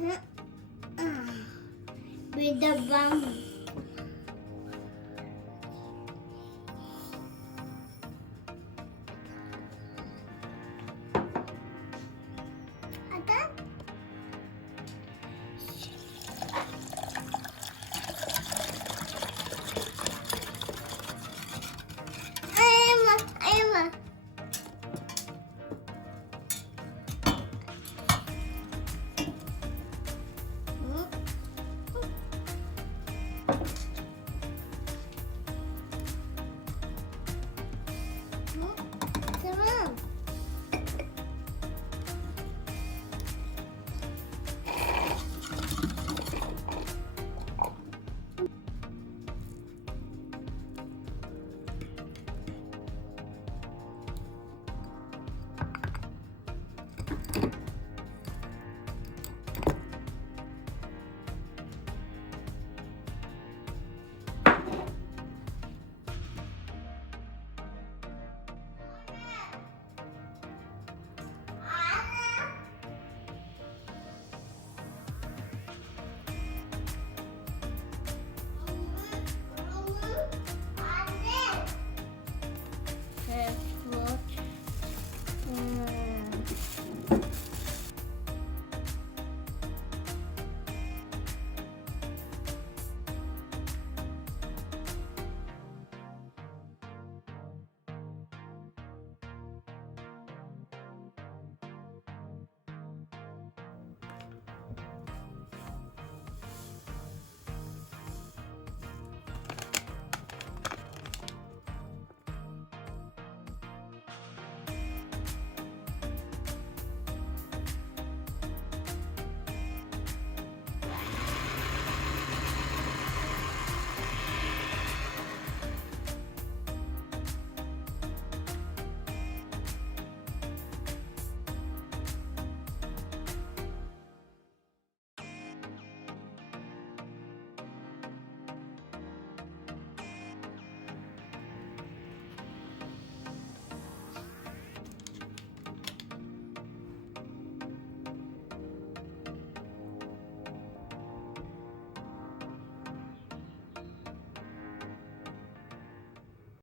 with the bum.